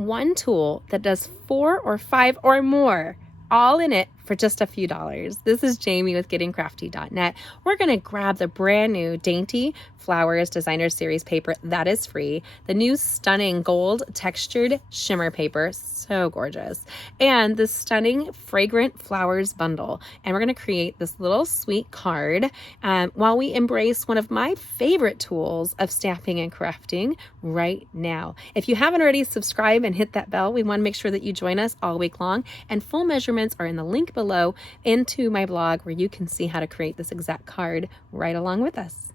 one tool that does 4 or 5 or more, all in it for just a few dollars. This is Jamie with GettingCrafty.net. We're going to grab the brand new Dainty Flowers Designer Series paper that is free, the new stunning gold textured shimmer paper, so gorgeous, and the stunning fragrant flowers bundle. And we're going to create this little sweet card while we embrace one of my favorite tools of stamping and crafting right now. If you haven't already, subscribe and hit that bell. We want to make sure that you join us all week long, and full measurements are in the link below into my blog where you can see how to create this exact card right along with us.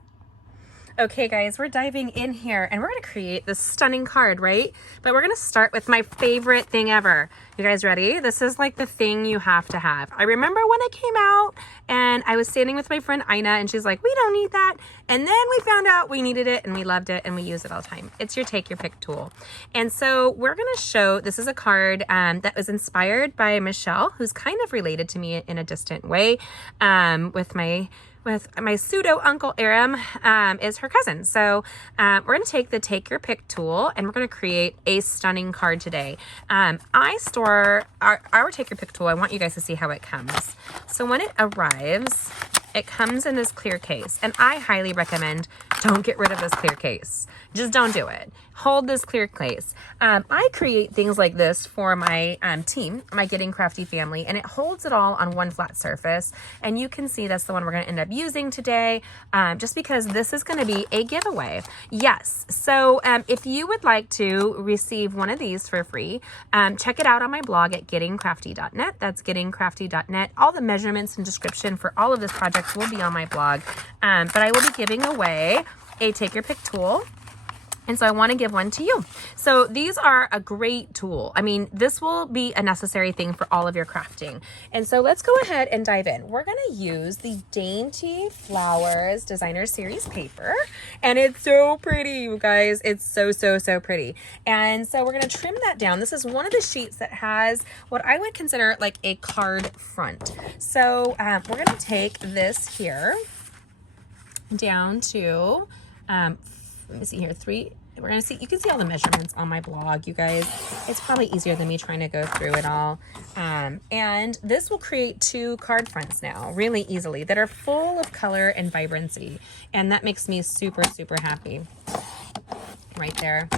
Okay guys, we're diving in here and we're going to create this stunning card, right? But we're going to start with my favorite thing ever. You guys ready? This is like the thing you have to have. I remember when it came out and I was standing with my friend Ina and she's like, we don't need that. And then we found out we needed it and we loved it and we use it all the time. It's your take your pick tool. And so we're going to show, this is a card that was inspired by Michelle, who's kind of related to me in a distant way, with my pseudo Uncle Aram is her cousin. So we're going to take the take your pick tool and we're going to create a stunning card today. I store our take your pick tool. I want you guys to see how it comes. So when it arrives, it comes in this clear case, and I highly recommend don't get rid of this clear case. Just don't do it. Hold this clear case. I create things like this for my team, my Getting Crafty family, and it holds it all on one flat surface. And you can see that's the one we're going to end up using today, just because this is going to be a giveaway. Yes. So if you would like to receive one of these for free, check it out on my blog at GettingCrafty.net. That's GettingCrafty.net. All the measurements and description for all of this project will be on my blog, but I will be giving away a take your pick tool, and so I want to give one to you. So these are a great tool. I mean, this will be a necessary thing for all of your crafting. And so let's go ahead and dive in. We're going to use the Dainty Flowers Designer Series paper, and it's so pretty, you guys. It's so pretty. And so we're going to trim that down. This is one of the sheets that has what I would consider like a card front. So we're going to take this here down to let me see here, 3. We're gonna see, you can see all the measurements on my blog, you guys. It's probably easier than me trying to go through it all. And this will create 2 card fronts now really easily that are full of color and vibrancy. And that makes me super happy right there.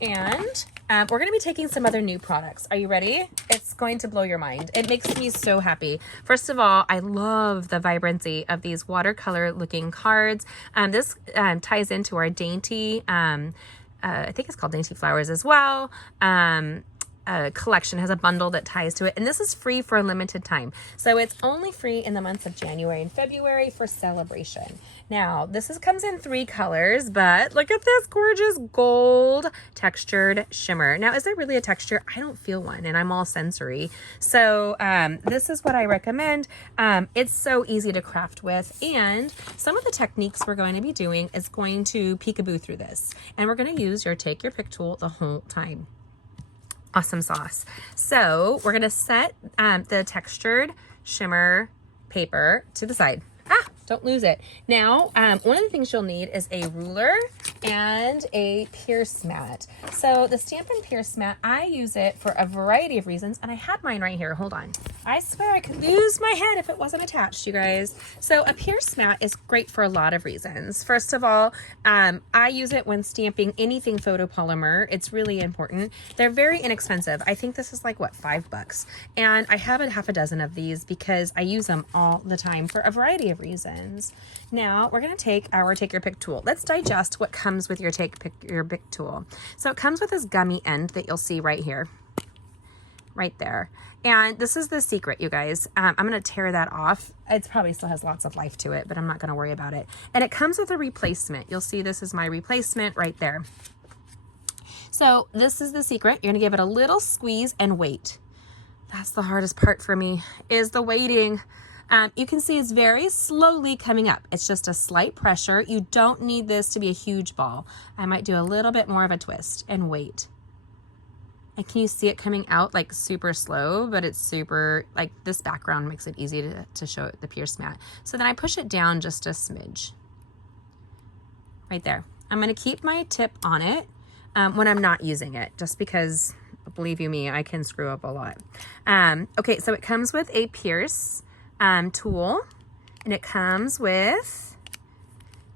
And we're going to be taking some other new products. Are you ready? It's going to blow your mind. It makes me so happy. First of all, I love the vibrancy of these watercolor looking cards. This ties into our Dainty, I think it's called Dainty Flowers as well. Collection has a bundle that ties to it, and this is free for a limited time. So it's only free in the months of January and February for celebration. Now this comes in 3 colors, but look at this gorgeous gold textured shimmer. Now, is there really a texture? I don't feel one, and I'm all sensory. So this is what I recommend. It's so easy to craft with, and some of the techniques we're going to be doing is going to peekaboo through this, and we're going to use your take your pick tool the whole time. Awesome sauce. So we're going to set the textured shimmer paper to the side. Don't lose it. Now, one of the things you'll need is a ruler and a pierce mat. So the Stampin' Pierce mat, I use it for a variety of reasons, and I had mine right here. Hold on. I swear I could lose my head if it wasn't attached, you guys. So a pierce mat is great for a lot of reasons. First of all, I use it when stamping anything photopolymer. It's really important. They're very inexpensive. I think this is like, what, $5? And I have a half a dozen of these because I use them all the time for a variety of reasons. Now we're going to take our take your pick tool. Let's digest what comes with your take your pick tool. So it comes with this gummy end that you'll see right here, right there. And this is the secret, you guys. I'm going to tear that off. It probably still has lots of life to it, but I'm not going to worry about it. And it comes with a replacement. You'll see this is my replacement right there. So this is the secret. You're going to give it a little squeeze and wait. That's the hardest part for me, is the waiting. You can see it's very slowly coming up. It's just a slight pressure. You don't need this to be a huge ball. I might do a little bit more of a twist and wait. And can you see it coming out like super slow, but it's super, like this background makes it easy to show the pierce mat. So then I push it down just a smidge. Right there. I'm going to keep my tip on it. when I'm not using it, just because, believe you me, I can screw up a lot. Okay, so it comes with a pierce tool, and it comes with,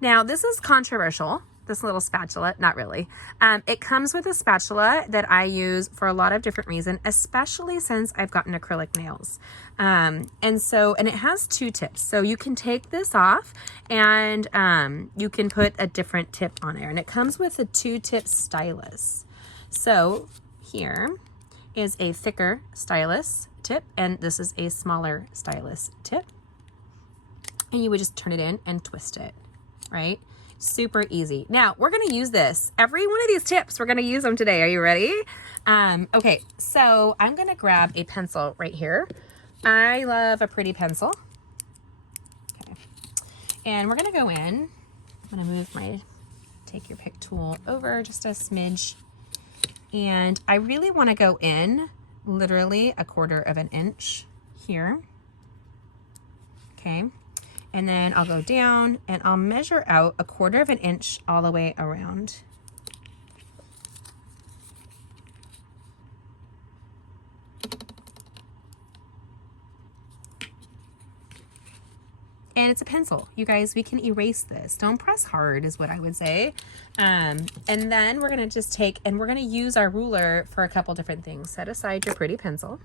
now this is controversial, this little spatula, not really. It comes with a spatula that I use for a lot of different reasons, especially since I've gotten acrylic nails. And it has 2 tips. So you can take this off and you can put a different tip on there. And it comes with a 2-tip stylus. So here is a thicker stylus tip, and this is a smaller stylus tip. And you would just turn it in and twist it, right? Super easy. Now we're going to use this. Every one of these tips, we're going to use them today. Are you ready? Okay, so I'm going to grab a pencil right here. I love a pretty pencil. Okay. And we're going to go in. I'm going to move my take your pick tool over just a smidge. And I really want to go in literally 1/4 of an inch here. Okay. And then I'll go down and I'll measure out 1/4 of an inch all the way around. And it's a pencil. You guys, we can erase this. Don't press hard is what I would say. And then we're gonna just take, and we're gonna use our ruler for a couple different things. Set aside your pretty pencil.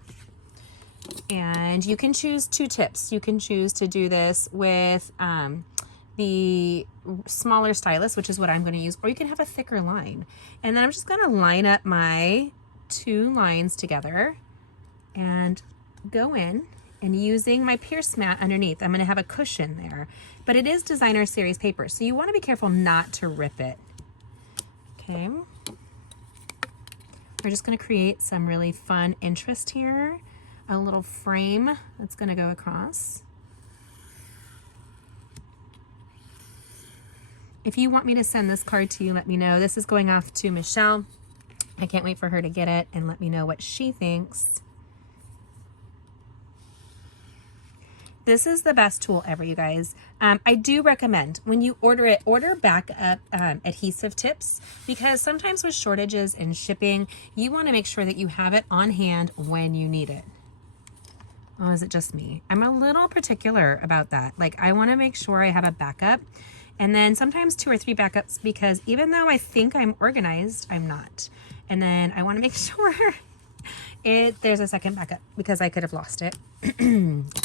And you can choose 2 tips. You can choose to do this with the smaller stylus, which is what I'm going to use, or you can have a thicker line. And then I'm just going to line up my 2 lines together and go in, and using my pierce mat underneath, I'm going to have a cushion there, but it is designer series paper, so you want to be careful not to rip it. Okay. We're just going to create some really fun interest here. A little frame that's going to go across. If you want me to send this card to you, let me know. This is going off to Michelle. I can't wait for her to get it and let me know what she thinks. This is the best tool ever, you guys. I do recommend when you order it, order backup adhesive tips, because sometimes with shortages and shipping, you want to make sure that you have it on hand when you need it. Oh, is it just me? I'm a little particular about that. Like, I want to make sure I have a backup, and then sometimes 2 or 3 backups, because even though I think I'm organized, I'm not. And then I want to make sure there's a second backup, because I could have lost it.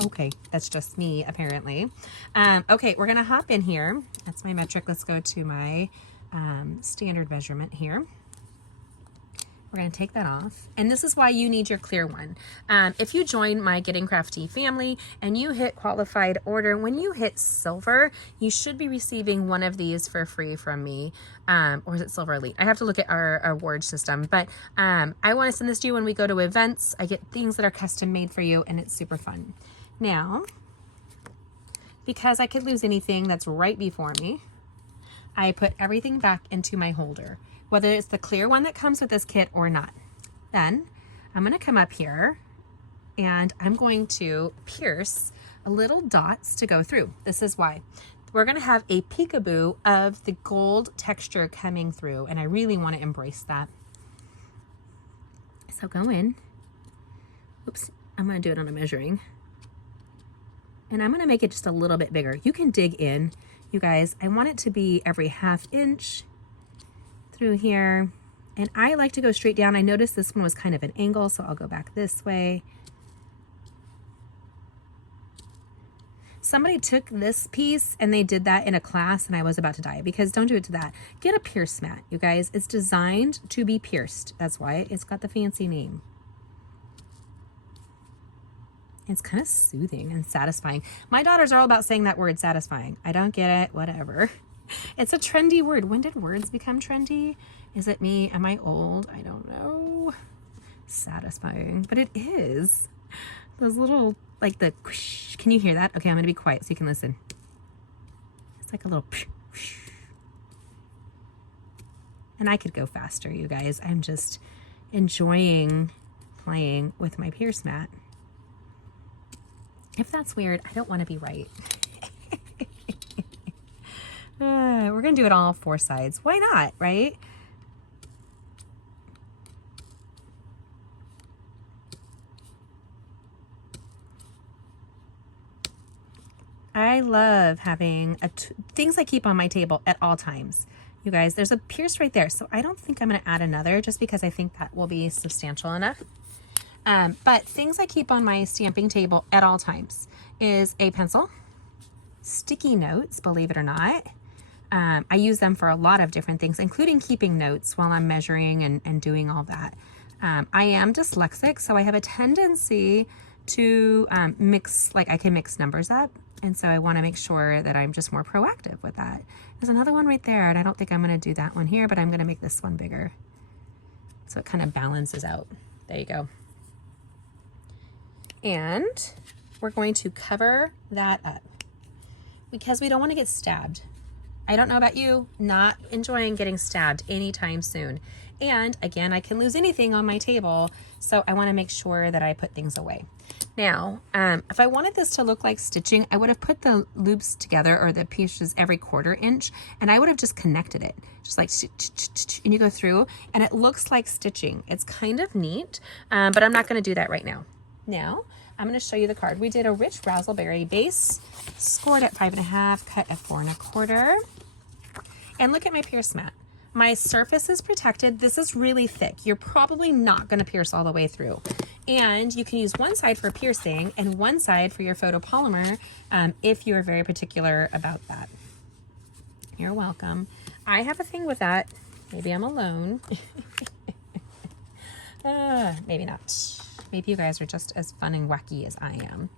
Okay, that's just me, apparently. Okay, we're going to hop in here. That's my metric. Let's go to my standard measurement here. We're going to take that off. And this is why you need your clear one. If you join my Getting Crafty family and you hit qualified order, when you hit silver, you should be receiving one of these for free from me. Or is it silver elite? I have to look at our award system, but I want to send this to you when we go to events. I get things that are custom made for you, and it's super fun. Now, because I could lose anything that's right before me, I put everything back into my holder, whether it's the clear one that comes with this kit or not. Then I'm going to come up here and I'm going to pierce a little dots to go through. This is why. We're going to have a peekaboo of the gold texture coming through, and I really want to embrace that. So go in. Oops, I'm going to do it on a measuring. And I'm going to make it just a little bit bigger. You can dig in, you guys. I want it to be every 1/2 inch through here, and I like to go straight down. I noticed this one was kind of an angle, so I'll go back this way. Somebody took this piece and they did that in a class, and I was about to die, because don't do it to that. Get a pierce mat, you guys. It's designed to be pierced. That's why it's got the fancy name. It's kind of soothing and satisfying. My daughters are all about saying that word, satisfying. I don't get it, whatever. It's a trendy word. When did words become trendy? Is it me? Am I old? I don't know. Satisfying, but it is. Those little, like the, whoosh. Can you hear that? Okay, I'm going to be quiet so you can listen. It's like a little, whoosh. And I could go faster, you guys. I'm just enjoying playing with my pierce mat. If that's weird, I don't want to be right. We're going to do it all 4 sides. Why not, right? I love having things I keep on my table at all times. You guys, there's a pierce right there, so I don't think I'm going to add another just because I think that will be substantial enough. But things I keep on my stamping table at all times is a pencil, sticky notes, believe it or not. I use them for a lot of different things, including keeping notes while I'm measuring and doing all that. I am dyslexic, so I have a tendency to mix, like I can mix numbers up. And so I want to make sure that I'm just more proactive with that. There's another one right there, and I don't think I'm going to do that one here, but I'm going to make this one bigger. So it kind of balances out. There you go. And we're going to cover that up because we don't want to get stabbed. I don't know about you, not enjoying getting stabbed anytime soon. And again, I can lose anything on my table, so I want to make sure that I put things away. Now, if I wanted this to look like stitching, I would have put the loops together, or the pieces, every 1/4 inch, and I would have just connected it, just like, and you go through, and it looks like stitching. It's kind of neat, but I'm not going to do that right now. Now, I'm going to show you the card. We did a rich raspberry base, scored at 5.5, cut at 4 1/4. And look at my pierce mat. My surface is protected. This is really thick. You're probably not going to pierce all the way through. And you can use one side for piercing and one side for your photopolymer if you're very particular about that. You're welcome. I have a thing with that. Maybe I'm alone. Maybe not. Maybe you guys are just as fun and wacky as I am.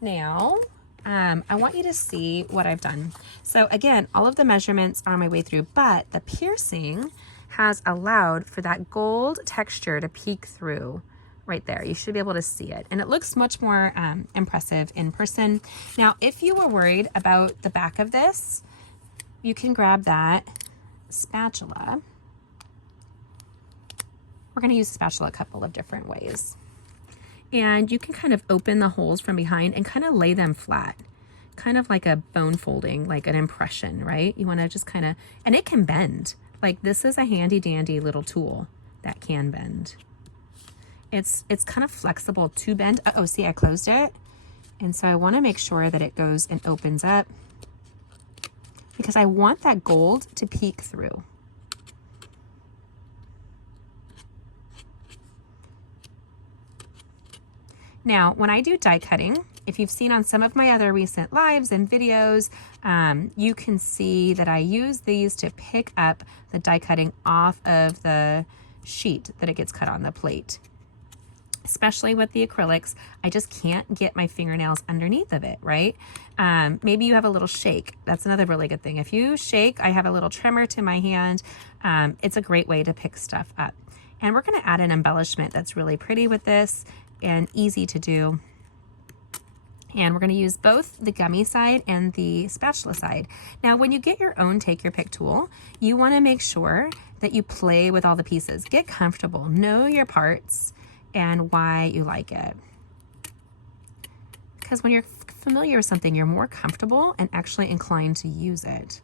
Now, I want you to see what I've done. So again, all of the measurements are on my way through, but the piercing has allowed for that gold texture to peek through right there. You should be able to see it. And it looks much more impressive in person. Now, if you were worried about the back of this, you can grab that spatula. We're going to use the spatula a couple of different ways. And you can kind of open the holes from behind and kind of lay them flat, kind of like a bone folding, like an impression, right? You want to just kind of, and it can bend. Like, this is a handy dandy little tool that can bend. It's kind of flexible to bend. Oh, see, I closed it. And so I want to make sure that it goes and opens up because I want that gold to peek through. Now, when I do die cutting, if you've seen on some of my other recent lives and videos, you can see that I use these to pick up the die cutting off of the sheet that it gets cut on the plate. Especially with the acrylics, I just can't get my fingernails underneath of it, right? Maybe you have a little shake. That's another really good thing. If you shake, I have a little trimmer to my hand. It's a great way to pick stuff up. And we're gonna add an embellishment that's really pretty with this and easy to do. And we're going to use both the gummy side and the spatula side. Now, when you get your own take your pick tool, you want to make sure that you play with all the pieces. Get comfortable, know your parts and why you like it. Because when you're familiar with something, you're more comfortable and actually inclined to use it.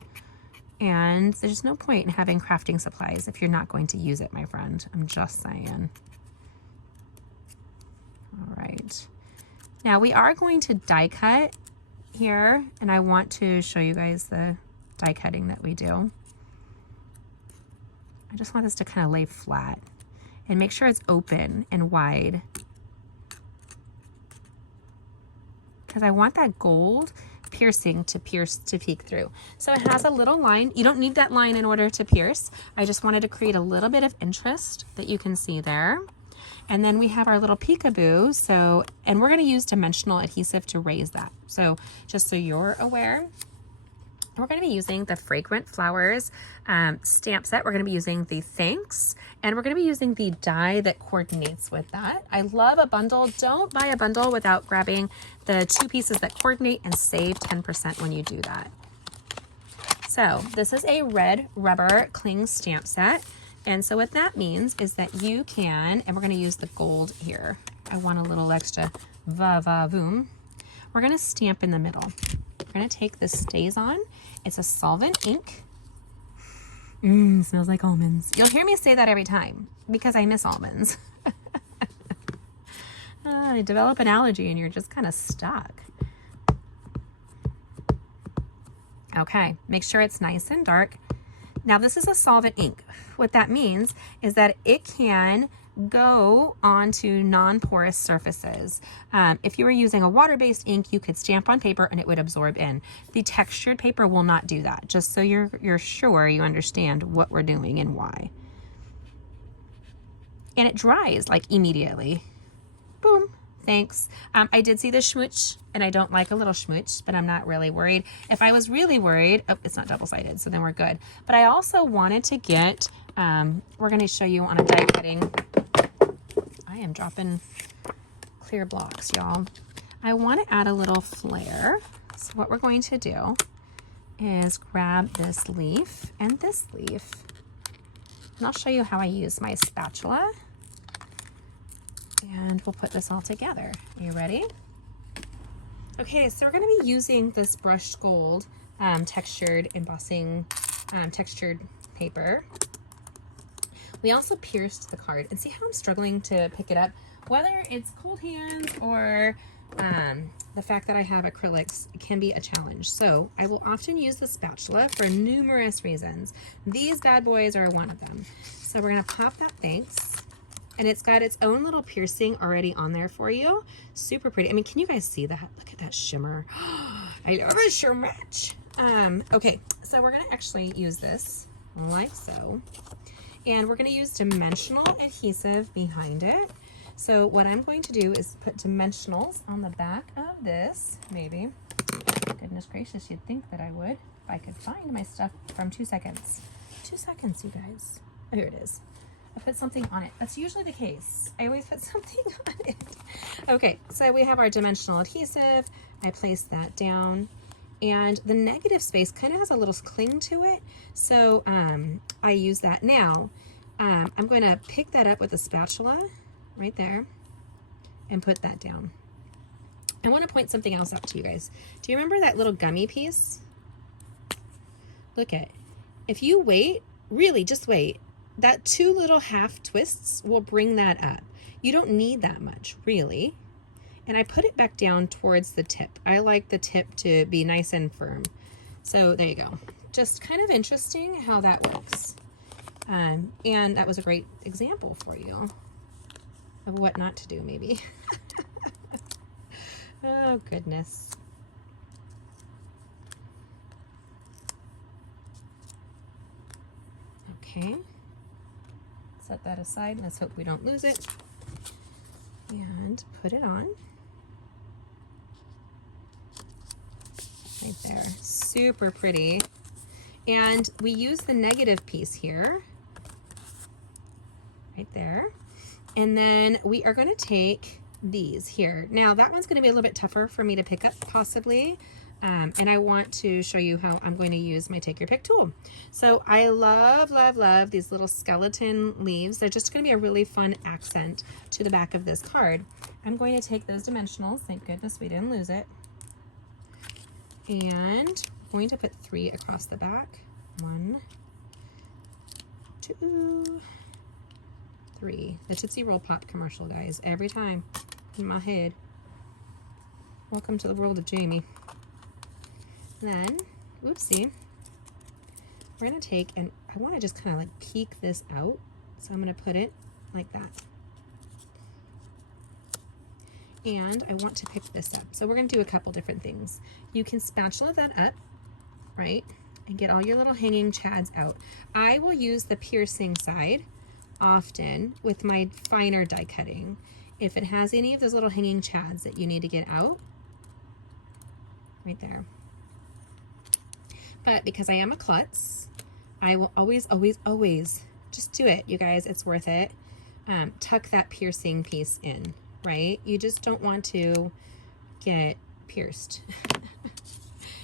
And there's no point in having crafting supplies if you're not going to use it, my friend. I'm just saying. All right. Now we are going to die cut here, and I want to show you guys the die cutting that we do. I just want this to kind of lay flat and make sure it's open and wide because I want that gold piercing to peek through. So it has a little line. You don't need that line in order to pierce. I just wanted to create a little bit of interest that you can see there. And then we have our little peekaboo. So, and we're going to use dimensional adhesive to raise that. So just so you're aware, we're going to be using the Fragrant Flowers stamp set. We're going to be using the Thanks, and we're going to be using the die that coordinates with that. I love a bundle. Don't buy a bundle without grabbing the 2 pieces that coordinate and save 10% when you do that. So this is a red rubber cling stamp set. And so what that means is that you can, and we're going to use the gold here. I want a little extra va-va-voom. We're going to stamp in the middle. We're going to take the Stays On. It's a solvent ink. Smells like almonds. You'll hear me say that every time because I miss almonds. You develop an allergy and you're just kind of stuck. Okay, make sure it's nice and dark. Now this is a solvent ink. What that means is that it can go onto non-porous surfaces. If you were using a water-based ink, you could stamp on paper and it would absorb in. The textured paper will not do that, just so you're sure you understand what we're doing and why. And it dries like immediately. Boom. Thanks. I did see the schmooch, and I don't like a little schmooch, but I'm not really worried. If I was really worried, oh, it's not double-sided, so then we're good. But I also wanted to get, we're going to show you on a die cutting. I am dropping clear blocks, y'all. I want to add a little flair. So what we're going to do is grab this leaf and this leaf. And I'll show you how I use my spatula. And we'll put this all together. Are you ready? Okay, so we're going to be using this brushed gold textured embossing textured paper. We also pierced the card, and see how I'm struggling to pick it up? Whether it's cold hands or the fact that I have acrylics, it can be a challenge. So I will often use the spatula for numerous reasons. These bad boys are one of them. So we're going to pop that thanks. And it's got its own little piercing already on there for you. Super pretty. I mean, can you guys see that? Look at that shimmer. I love a shimmer. Okay, so we're gonna actually use this like so. And we're gonna use dimensional adhesive behind it. So what I'm going to do is put dimensionals on the back of this, maybe. Goodness gracious, you'd think that I would, if I could find my stuff from 2 seconds. 2 seconds, you guys. Oh, here it is. I put something on it. That's usually the case. I always put something on it. Okay, so we have our dimensional adhesive. I placed that down. And the negative space kind of has a little cling to it. So I use that now. I'm going to pick that up with a spatula right there and put that down. I want to point something else out to you guys. Do you remember that little gummy piece? Look at it. If you wait, really just wait, that 2 little half twists will bring that up. You don't need that much, really. And I put it back down towards the tip. I like the tip to be nice and firm. So there you go. Just kind of interesting how that works. And that was a great example for you of what not to do, maybe. Oh, goodness. Okay. Set that aside. Let's hope we don't lose it. And put it on. Right there. Super pretty. And we use the negative piece here. Right there. And then we are going to take these here. Now that one's going to be a little bit tougher for me to pick up possibly. And I want to show you how I'm going to use my Take Your Pick tool. So I love, love, love these little skeleton leaves. They're just going to be a really fun accent to the back of this card. I'm going to take those dimensionals. Thank goodness we didn't lose it. And I'm going to put 3 across the back. 1, 2, 3. The Tootsie Roll Pop commercial, guys. Every time in my head. Welcome to the world of Jamie. Then, oopsie, we're going to take, and I want to just kind of like peek this out. So I'm going to put it like that. And I want to pick this up. So we're going to do a couple different things. You can spatula that up, right? And get all your little hanging chads out. I will use the piercing side often with my finer die cutting. If it has any of those little hanging chads that you need to get out, right there. But because I am a klutz, I will always, always, always just do it, you guys. It's worth it. Tuck that piercing piece in, right? You just don't want to get pierced.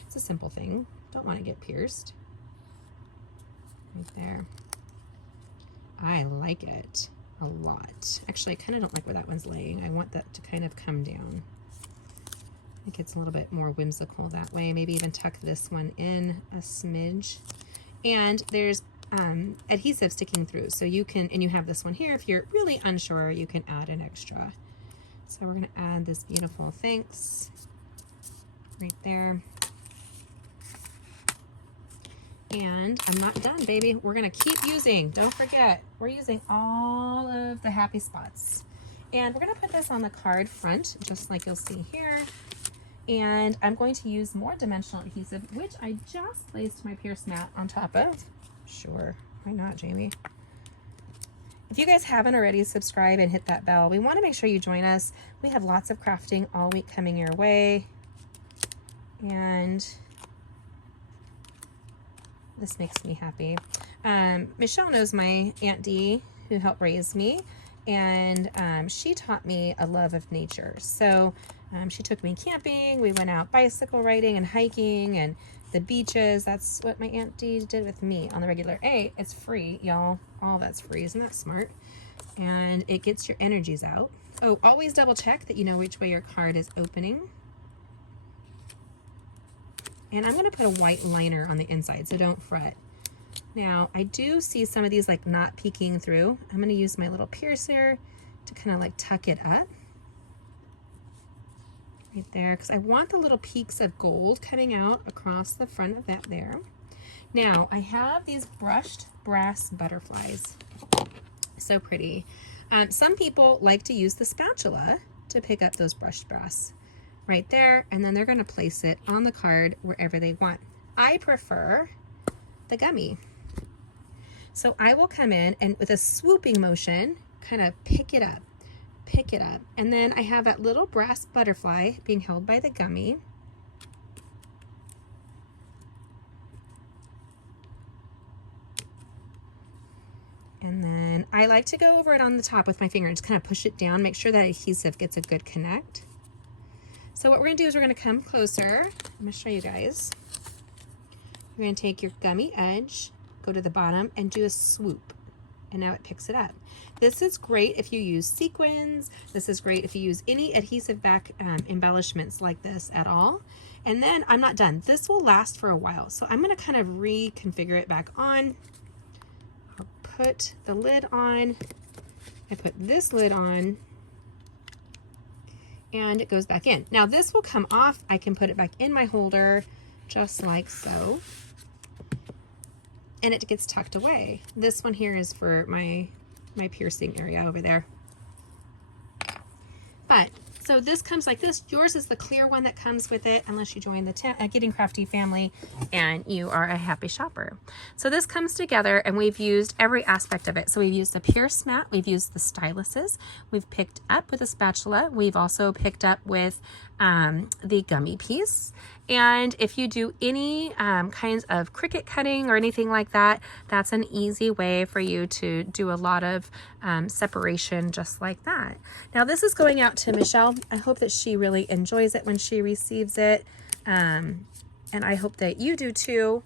It's a simple thing. Don't want to get pierced. Right there. I like it a lot. Actually, I kind of don't like where that one's laying. I want that to kind of come down. I think it's a little bit more whimsical that way. Maybe even tuck this one in a smidge. And there's adhesive sticking through. So you can, and you have this one here. If you're really unsure, you can add an extra. So we're going to add this beautiful thanks right there. And I'm not done, baby. We're gonna keep using, don't forget, we're using all of the happy spots. And we're gonna put this on the card front, just like you'll see here. And I'm going to use more dimensional adhesive, which I just placed my Pierce mat on top of. Sure, why not, Jamie? If you guys haven't already, subscribe and hit that bell. We want to make sure you join us. We have lots of crafting all week coming your way. And this makes me happy. Michelle knows my Aunt Dee, who helped raise me, and she taught me a love of nature. So she took me camping. We went out bicycle riding and hiking and the beaches. That's what my Aunt Dee did with me on the regular. A, it's free, y'all. All that's free. Isn't that smart? And it gets your energies out. Oh, always double check that you know which way your card is opening. And I'm going to put a white liner on the inside, so don't fret. Now, I do see some of these like not peeking through. I'm going to use my little piercer to kind of like tuck it up. Right there, because I want the little peaks of gold coming out across the front of that there. Now, I have these brushed brass butterflies. So pretty. Some people like to use the spatula to pick up those brushed brass right there, and then they're going to place it on the card wherever they want. I prefer the gummy. So I will come in and with a swooping motion, kind of pick it up. And then I have that little brass butterfly being held by the gummy. And then I like to go over it on the top with my finger and just kind of push it down, make sure that adhesive gets a good connect. So what we're gonna do is we're gonna come closer. I'm gonna show you guys. You're gonna take your gummy edge, go to the bottom and do a swoop. And now it picks it up. This is great if you use sequins. This is great if you use any adhesive back embellishments like this at all. And then I'm not done. This will last for a while. So I'm gonna kind of reconfigure it back on. I'll put the lid on. I put this lid on. And it goes back in. Now this will come off. I can put it back in my holder just like so. And it gets tucked away. This one here is for my piercing area over there. But so this comes like this. Yours is the clear one that comes with it, unless you join the Getting Crafty family and you are a happy shopper. So this comes together and we've used every aspect of it. So we've used the pierce mat, we've used the styluses, we've picked up with a spatula, we've also picked up with the gummy piece. And if you do any kinds of Cricut cutting or anything like that, that's an easy way for you to do a lot of separation just like that. Now this is going out to Michelle. I hope that she really enjoys it when she receives it. And I hope that you do too.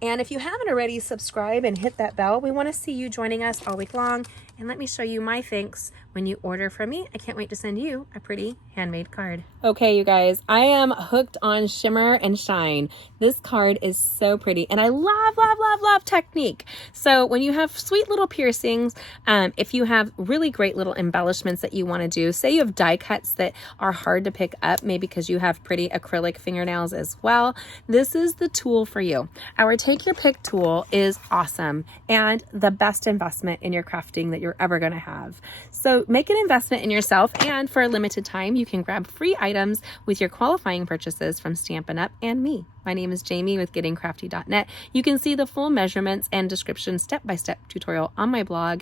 And if you haven't already, subscribe and hit that bell. We want to see you joining us all week long. And let me show you my thanks when you order from me. I can't wait to send you a pretty handmade card. Okay, you guys, I am hooked on Shimmer and Shine. This card is so pretty and I love, love, love, love technique. So when you have sweet little piercings, if you have really great little embellishments that you want to do, say you have die cuts that are hard to pick up, maybe because you have pretty acrylic fingernails as well, this is the tool for you. Our Take Your Pick tool is awesome and the best investment in your crafting that you're ever going to have. So make an investment in yourself, and for a limited time you can grab free items with your qualifying purchases from Stampin' Up and me. My name is Jamie with GettingCrafty.net. You can see the full measurements and description step-by-step tutorial on my blog,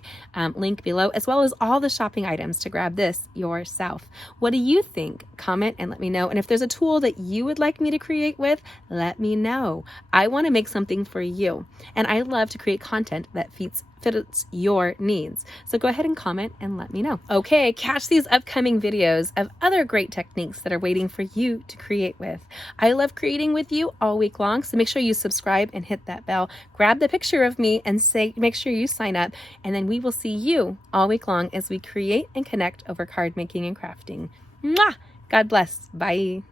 link below, as well as all the shopping items to grab this yourself. What do you think? Comment and let me know. And if there's a tool that you would like me to create with, let me know. I want to make something for you, and I love to create content that fits your needs. So go ahead and comment and let me know. Okay, catch these upcoming videos of other great techniques that are waiting for you to create with. I love creating with you all week long, so make sure you subscribe and hit that bell. Grab the picture of me and make sure you sign up, and then we will see you all week long as we create and connect over card making and crafting. Mwah! God bless. Bye.